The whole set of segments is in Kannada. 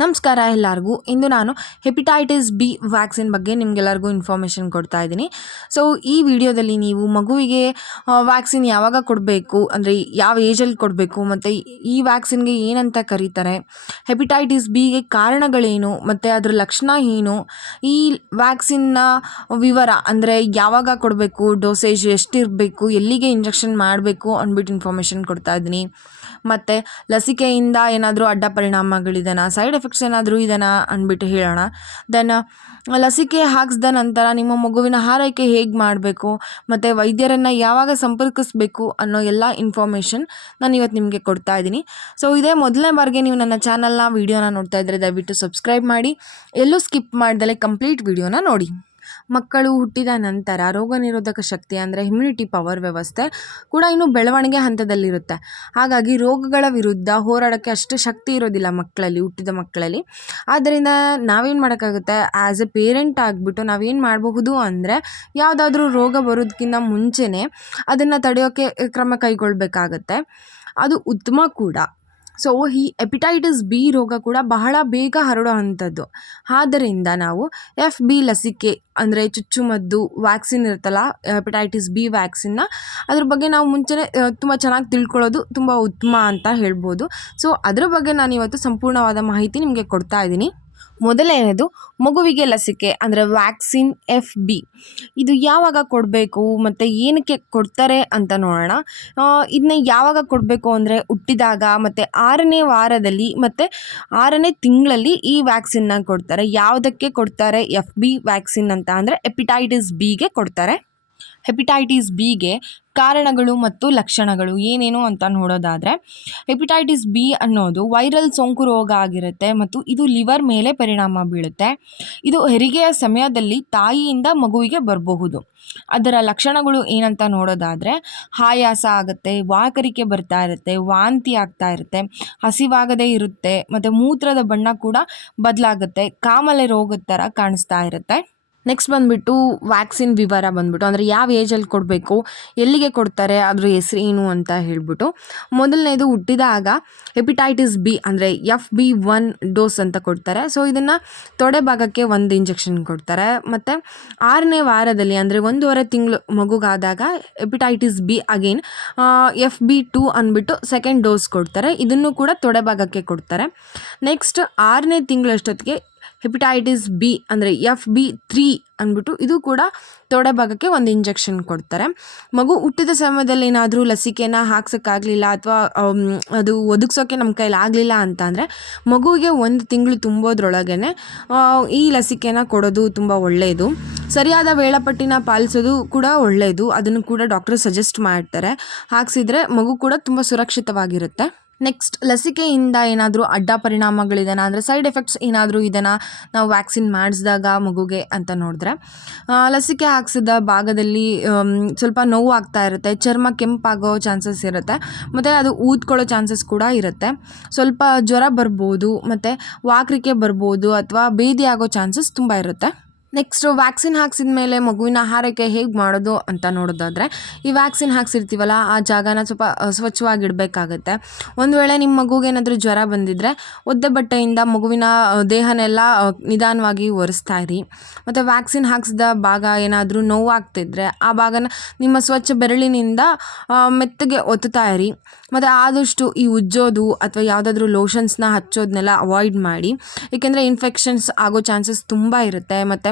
ನಮಸ್ಕಾರ ಎಲ್ಲರಿಗೂ. ಇಂದು ನಾನು ಹೆಪಟೈಟಿಸ್ ಬಿ ವ್ಯಾಕ್ಸಿನ್ ಬಗ್ಗೆ ನಿಮಗೆಲ್ಲರಿಗೂ ಇನ್ಫಾರ್ಮೇಷನ್ ಕೊಡ್ತಾ ಇದ್ದೀನಿ. ಸೊ ಈ ವಿಡಿಯೋದಲ್ಲಿ ನೀವು ಮಗುವಿಗೆ ವ್ಯಾಕ್ಸಿನ್ ಯಾವಾಗ ಕೊಡಬೇಕು, ಅಂದರೆ ಯಾವ ಏಜಲ್ಲಿ ಕೊಡಬೇಕು, ಮತ್ತು ಈ ವ್ಯಾಕ್ಸಿನ್ಗೆ ಏನಂತ ಕರೀತಾರೆ, ಹೆಪಟೈಟಿಸ್ ಬಿಗೆ ಕಾರಣಗಳೇನು ಮತ್ತು ಅದರ ಲಕ್ಷಣ ಏನು, ಈ ವ್ಯಾಕ್ಸಿನ್ನ ವಿವರ ಅಂದರೆ ಯಾವಾಗ ಕೊಡಬೇಕು, ಡೋಸೇಜ್ ಎಷ್ಟಿರಬೇಕು, ಎಲ್ಲಿಗೆ ಇಂಜೆಕ್ಷನ್ ಮಾಡಬೇಕು ಅಂದ್ಬಿಟ್ಟು ಇನ್ಫಾರ್ಮೇಷನ್ ಕೊಡ್ತಾ ಇದ್ದೀನಿ. ಮತ್ತು ಲಸಿಕೆಯಿಂದ ಏನಾದರೂ ಅಡ್ಡ ಪರಿಣಾಮಗಳಿದೆನಾ, ಸೈಡ್ ಎಫೆಕ್ಟ್ಸ್ ಏನಾದರೂ ಇದೆನಾ ಅಂದ್ಬಿಟ್ಟು ಹೇಳೋಣ. ದೆನ್ ಲಸಿಕೆ ಹಾಕಿಸಿದ ನಂತರ ನಿಮ್ಮ ಮಗುವಿನ ಆರೈಕೆ ಹೇಗೆ ಮಾಡಬೇಕು ಮತ್ತು ವೈದ್ಯರನ್ನು ಯಾವಾಗ ಸಂಪರ್ಕಿಸಬೇಕು ಅನ್ನೋ ಎಲ್ಲ ಇನ್ಫಾರ್ಮೇಷನ್ ನಾನು ಇವತ್ತು ನಿಮಗೆ ಕೊಡ್ತಾ ಇದ್ದೀನಿ. ಸೊ ಇದೇ ಮೊದಲನೇ ಬಾರಿಗೆ ನೀವು ನನ್ನ ಚಾನಲ್ನ ವೀಡಿಯೋನ ನೋಡ್ತಾ ಇದ್ದರೆ ದಯವಿಟ್ಟು ಸಬ್ಸ್ಕ್ರೈಬ್ ಮಾಡಿ, ಎಲ್ಲೂ ಸ್ಕಿಪ್ ಮಾಡ್ದಲೇ ಕಂಪ್ಲೀಟ್ ವೀಡಿಯೋನ ನೋಡಿ. ಮಕ್ಕಳು ಹುಟ್ಟಿದ ನಂತರ ರೋಗ ನಿರೋಧಕ ಶಕ್ತಿ ಅಂದರೆ ಇಮ್ಯುನಿಟಿ ಪವರ್ ವ್ಯವಸ್ಥೆ ಕೂಡ ಇನ್ನೂ ಬೆಳವಣಿಗೆ ಹಂತದಲ್ಲಿರುತ್ತೆ. ಹಾಗಾಗಿ ರೋಗಗಳ ವಿರುದ್ಧ ಹೋರಾಡೋಕ್ಕೆ ಅಷ್ಟು ಶಕ್ತಿ ಇರೋದಿಲ್ಲ ಹುಟ್ಟಿದ ಮಕ್ಕಳಲ್ಲಿ. ಆದ್ದರಿಂದ ನಾವೇನು ಮಾಡೋಕ್ಕಾಗುತ್ತೆ, ಆ್ಯಸ್ ಎ ಪೇರೆಂಟ್ ಆಗಿಬಿಟ್ಟು ನಾವೇನು ಮಾಡಬಹುದು ಅಂದರೆ, ಯಾವುದಾದ್ರೂ ರೋಗ ಬರೋದಕ್ಕಿಂತ ಮುಂಚೆನೇ ಅದನ್ನು ತಡೆಯೋಕ್ಕೆ ಕ್ರಮ ಕೈಗೊಳ್ಳಬೇಕಾಗತ್ತೆ. ಅದು ಉತ್ತಮ ಕೂಡ. ಸೊ ಈ ಹೆಪಟೈಟಿಸ್ ಬಿ ರೋಗ ಕೂಡ ಬಹಳ ಬೇಗ ಹರಡೋ ಅಂಥದ್ದು. ಆದ್ದರಿಂದ ನಾವು FB ಲಸಿಕೆ ಅಂದರೆ ಚುಚ್ಚುಮದ್ದು ವ್ಯಾಕ್ಸಿನ್ ಇರುತ್ತಲ್ಲ, ಹೆಪಟೈಟಿಸ್ ಬಿ ವ್ಯಾಕ್ಸಿನ್ನ, ಅದ್ರ ಬಗ್ಗೆ ನಾವು ಮುಂಚೆನೇ ತುಂಬ ಚೆನ್ನಾಗಿ ತಿಳ್ಕೊಳ್ಳೋದು ತುಂಬ ಉತ್ತಮ ಅಂತ ಹೇಳ್ಬೋದು. ಸೊ ಅದ್ರ ಬಗ್ಗೆ ನಾನು ಇವತ್ತು ಸಂಪೂರ್ಣವಾದ ಮಾಹಿತಿ ನಿಮಗೆ ಕೊಡ್ತಾ ಇದ್ದೀನಿ. ಮೊದಲನೇದು ಮಗುವಿಗೆ ಲಸಿಕೆ ಅಂದರೆ ವ್ಯಾಕ್ಸಿನ್ FB. ಇದು ಯಾವಾಗ ಕೊಡಬೇಕು ಮತ್ತು ಏನಕ್ಕೆ ಕೊಡ್ತಾರೆ ಅಂತ ನೋಡೋಣ. ಇದನ್ನ ಯಾವಾಗ ಕೊಡಬೇಕು ಅಂದರೆ ಹುಟ್ಟಿದಾಗ ಮತ್ತು 6ನೇ ವಾರದಲ್ಲಿ ಮತ್ತು 6ನೇ ತಿಂಗಳಲ್ಲಿ ಈ ವ್ಯಾಕ್ಸಿನ್ನ ಕೊಡ್ತಾರೆ. ಯಾವುದಕ್ಕೆ ಕೊಡ್ತಾರೆ FB ವ್ಯಾಕ್ಸಿನ್ ಅಂತ ಅಂದರೆ ಹೆಪಟೈಟಿಸ್ ಬಿಗೆ ಕೊಡ್ತಾರೆ. ಹೆಪಟೈಟಿಸ್ ಬಿಗೆ ಕಾರಣಗಳು ಮತ್ತು ಲಕ್ಷಣಗಳು ಏನೇನು ಅಂತ ನೋಡೋದಾದರೆ, ಹೆಪಟೈಟಿಸ್ ಬಿ ಅನ್ನೋದು ವೈರಲ್ ಸೋಂಕು ರೋಗ ಆಗಿರುತ್ತೆ ಮತ್ತು ಇದು ಲಿವರ್ ಮೇಲೆ ಪರಿಣಾಮ ಬೀಳುತ್ತೆ. ಇದು ಹೆರಿಗೆಯ ಸಮಯದಲ್ಲಿ ತಾಯಿಯಿಂದ ಮಗುವಿಗೆ ಬರಬಹುದು. ಅದರ ಲಕ್ಷಣಗಳು ಏನಂತ ನೋಡೋದಾದರೆ, ಆಯಾಸ ಆಗುತ್ತೆ, ವಾಕರಿಕೆ ಬರ್ತಾ ಇರುತ್ತೆ, ವಾಂತಿ ಆಗ್ತಾ ಇರುತ್ತೆ, ಹಸಿವಾಗದೇ ಇರುತ್ತೆ ಮತ್ತು ಮೂತ್ರದ ಬಣ್ಣ ಕೂಡ ಬದಲಾಗುತ್ತೆ, ಕಾಮಲೆ ರೋಗದ ಥರ ಕಾಣಿಸ್ತಾ ಇರುತ್ತೆ. ನೆಕ್ಸ್ಟ್ ಬಂದುಬಿಟ್ಟು ವ್ಯಾಕ್ಸಿನ್ ವಿವರ ಬಂದ್ಬಿಟ್ಟು ಅಂದರೆ ಯಾವ ಏಜಲ್ಲಿ ಕೊಡಬೇಕು, ಎಲ್ಲಿಗೆ ಕೊಡ್ತಾರೆ, ಅದ್ರ ಹೆಸರೇನು ಅಂತ ಹೇಳ್ಬಿಟ್ಟು. ಮೊದಲನೇದು ಹುಟ್ಟಿದಾಗ ಹೆಪಟೈಟಿಸ್ ಬಿ ಅಂದರೆ FB1 ಡೋಸ್ ಅಂತ ಕೊಡ್ತಾರೆ. ಸೊ ಇದನ್ನು ತೊಡೆ ಭಾಗಕ್ಕೆ 1 ಇಂಜೆಕ್ಷನ್ ಕೊಡ್ತಾರೆ. ಮತ್ತು 6ನೇ ವಾರದಲ್ಲಿ ಅಂದರೆ 1.5 ತಿಂಗಳು ಮಗುಗಾದಾಗ ಹೆಪಟೈಟಿಸ್ ಬಿ ಅಗೇನ್ FB2 ಅಂದ್ಬಿಟ್ಟು ಸೆಕೆಂಡ್ ಡೋಸ್ ಕೊಡ್ತಾರೆ. ಇದನ್ನು ಕೂಡ ತೊಡೆ ಭಾಗಕ್ಕೆ ಕೊಡ್ತಾರೆ. ನೆಕ್ಸ್ಟ್ 6ನೇ ತಿಂಗಳು ಅಷ್ಟೊತ್ತಿಗೆ ಹೆಪಟೈಟಿಸ್ ಬಿ ಅಂದರೆ FB3 ಅಂದ್ಬಿಟ್ಟು ಇದು ಕೂಡ ತೊಡೆ ಭಾಗಕ್ಕೆ 1 ಇಂಜೆಕ್ಷನ್ ಕೊಡ್ತಾರೆ. ಮಗು ಹುಟ್ಟಿದ ಸಮಯದಲ್ಲಿ ಏನಾದರೂ ಲಸಿಕೆನ ಹಾಕ್ಸೋಕ್ಕಾಗಲಿಲ್ಲ ಅಥವಾ ಅದು ಒದಗಿಸೋಕ್ಕೆ ನಮ್ಮ ಕೈಲಿ ಆಗಲಿಲ್ಲ ಅಂತ ಅಂದರೆ, ಮಗುವಿಗೆ 1 ತಿಂಗಳು ತುಂಬೋದ್ರೊಳಗೇ ಈ ಲಸಿಕೆನ ಕೊಡೋದು ತುಂಬ ಒಳ್ಳೆಯದು. ಸರಿಯಾದ ವೇಳಾಪಟ್ಟಿನ ಪಾಲಿಸೋದು ಕೂಡ ಒಳ್ಳೆಯದು. ಅದನ್ನು ಕೂಡ ಡಾಕ್ಟರ್ ಸಜೆಸ್ಟ್ ಮಾಡ್ತಾರೆ. ಹಾಕ್ಸಿದ್ರೆ ಮಗು ಕೂಡ ತುಂಬ ಸುರಕ್ಷಿತವಾಗಿರುತ್ತೆ. ನೆಕ್ಸ್ಟ್, ಲಸಿಕೆಯಿಂದ ಏನಾದರೂ ಅಡ್ಡ ಪರಿಣಾಮಗಳಿದೆನಾ ಅಂದರೆ ಸೈಡ್ ಎಫೆಕ್ಟ್ಸ್ ಏನಾದರೂ ಇದೆನಾ ನಾವು ವ್ಯಾಕ್ಸಿನ್ ಮಾಡಿಸಿದಾಗ ಮಗುಗೆ ಅಂತ ನೋಡಿದ್ರೆ, ಲಸಿಕೆ ಹಾಕ್ಸಿದ ಭಾಗದಲ್ಲಿ ಸ್ವಲ್ಪ ನೋವು ಆಗ್ತಾ ಇರುತ್ತೆ, ಚರ್ಮ ಕೆಂಪಾಗೋ ಚಾನ್ಸಸ್ ಇರುತ್ತೆ ಮತ್ತು ಅದು ಊದ್ಕೊಳ್ಳೋ ಚಾನ್ಸಸ್ ಕೂಡ ಇರುತ್ತೆ. ಸ್ವಲ್ಪ ಜ್ವರ ಬರ್ಬೋದು ಮತ್ತು ವಾಕರಿಕೆ ಬರ್ಬೋದು ಅಥವಾ ಭೇದಿ ಆಗೋ ಚಾನ್ಸಸ್ ತುಂಬ ಇರುತ್ತೆ. ನೆಕ್ಸ್ಟು ವ್ಯಾಕ್ಸಿನ್ ಹಾಕ್ಸಿದ ಮೇಲೆ ಮಗುವಿನ ಆರೈಕೆ ಹೇಗೆ ಮಾಡೋದು ಅಂತ ನೋಡೋದಾದರೆ, ಈ ವ್ಯಾಕ್ಸಿನ್ ಹಾಕ್ಸಿರ್ತೀವಲ್ಲ ಆ ಜಾಗನ ಸ್ವಲ್ಪ ಸ್ವಚ್ಛವಾಗಿಡಬೇಕಾಗತ್ತೆ. ಒಂದು ವೇಳೆ ನಿಮ್ಮ ಮಗುಗೆ ಏನಾದರೂ ಜ್ವರ ಬಂದಿದ್ದರೆ ಒದ್ದೆ ಬಟ್ಟೆಯಿಂದ ಮಗುವಿನ ದೇಹನೆಲ್ಲ ನಿಧಾನವಾಗಿ ಒರೆಸ್ತಾ ಇರಿ. ಮತ್ತು ವ್ಯಾಕ್ಸಿನ್ ಹಾಕ್ಸಿದ ಭಾಗ ಏನಾದರೂ ನೋವಾಗ್ತಿದ್ರೆ ಆ ಭಾಗನ ನಿಮ್ಮ ಸ್ವಚ್ಛ ಬೆರಳಿನಿಂದ ಮೆತ್ತಗೆ ಒತ್ತುತ್ತಾ ಇರಿ. ಮತ್ತು ಆದಷ್ಟು ಈ ಉಜ್ಜೋದು ಅಥವಾ ಯಾವುದಾದ್ರೂ ಲೋಷನ್ಸ್ನ ಹಚ್ಚೋದನ್ನೆಲ್ಲ ಅವಾಯ್ಡ್ ಮಾಡಿ, ಏಕೆಂದರೆ ಇನ್ಫೆಕ್ಷನ್ಸ್ ಆಗೋ ಚಾನ್ಸಸ್ ತುಂಬ ಇರುತ್ತೆ. ಮತ್ತು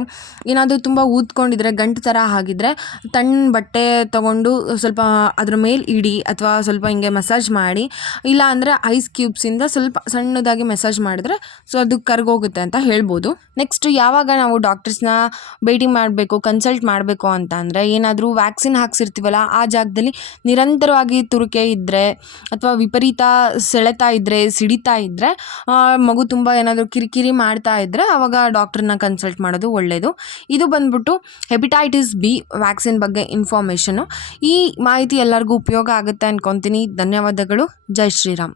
ಏನಾದರೂ ತುಂಬ ಊದ್ಕೊಂಡಿದ್ರೆ, ಗಂಟು ಥರ ಆಗಿದ್ರೆ ತಣ್ಣ ಬಟ್ಟೆ ತೊಗೊಂಡು ಸ್ವಲ್ಪ ಅದ್ರ ಮೇಲೆ ಇಡಿ ಅಥವಾ ಸ್ವಲ್ಪ ಹಿಂಗೆ ಮಸಾಜ್ ಮಾಡಿ, ಇಲ್ಲ ಅಂದರೆ ಐಸ್ ಕ್ಯೂಬ್ಸಿಂದ ಸ್ವಲ್ಪ ಸಣ್ಣದಾಗಿ ಮಸಾಜ್ ಮಾಡಿದ್ರೆ ಸೊ ಅದು ಕರ್ಗೋಗುತ್ತೆ ಅಂತ ಹೇಳ್ಬೋದು. ನೆಕ್ಸ್ಟ್, ಯಾವಾಗ ನಾವು ಡಾಕ್ಟರ್ಸ್ನ ಭೇಟಿ ಮಾಡಬೇಕು, ಕನ್ಸಲ್ಟ್ ಮಾಡಬೇಕು ಅಂತ ಅಂದರೆ, ಏನಾದರೂ ವ್ಯಾಕ್ಸಿನ್ ಹಾಕ್ಸಿರ್ತೀವಲ್ಲ ಆ ಜಾಗದಲ್ಲಿ ನಿರಂತರವಾಗಿ ತುರಿಕೆ ಇದ್ದರೆ ಅಥವಾ ವಿಪರೀತ ಸೆಳೆತಾ ಇದ್ದರೆ, ಸಿಡಿತಾ ಇದ್ದರೆ, ಮಗು ತುಂಬ ಏನಾದರೂ ಕಿರಿಕಿರಿ ಮಾಡ್ತಾ ಇದ್ದರೆ ಆವಾಗ ಡಾಕ್ಟ್ರನ್ನ ಕನ್ಸಲ್ಟ್ ಮಾಡೋದು ಒಳ್ಳೆಯದು. ಇದು ಬಂದ್ಬಿಟ್ಟು ಹೆಪಟೈಟಿಸ್ ಬಿ ವ್ಯಾಕ್ಸಿನ್ ಬಗ್ಗೆ ಇನ್ಫಾರ್ಮೇಷನು. ಈ ಮಾಹಿತಿ ಎಲ್ಲರಿಗೂ ಉಪಯೋಗ ಆಗುತ್ತೆ ಅನ್ಕೊತೀನಿ. ಧನ್ಯವಾದಗಳು. ಜೈ ಶ್ರೀರಾಮ್.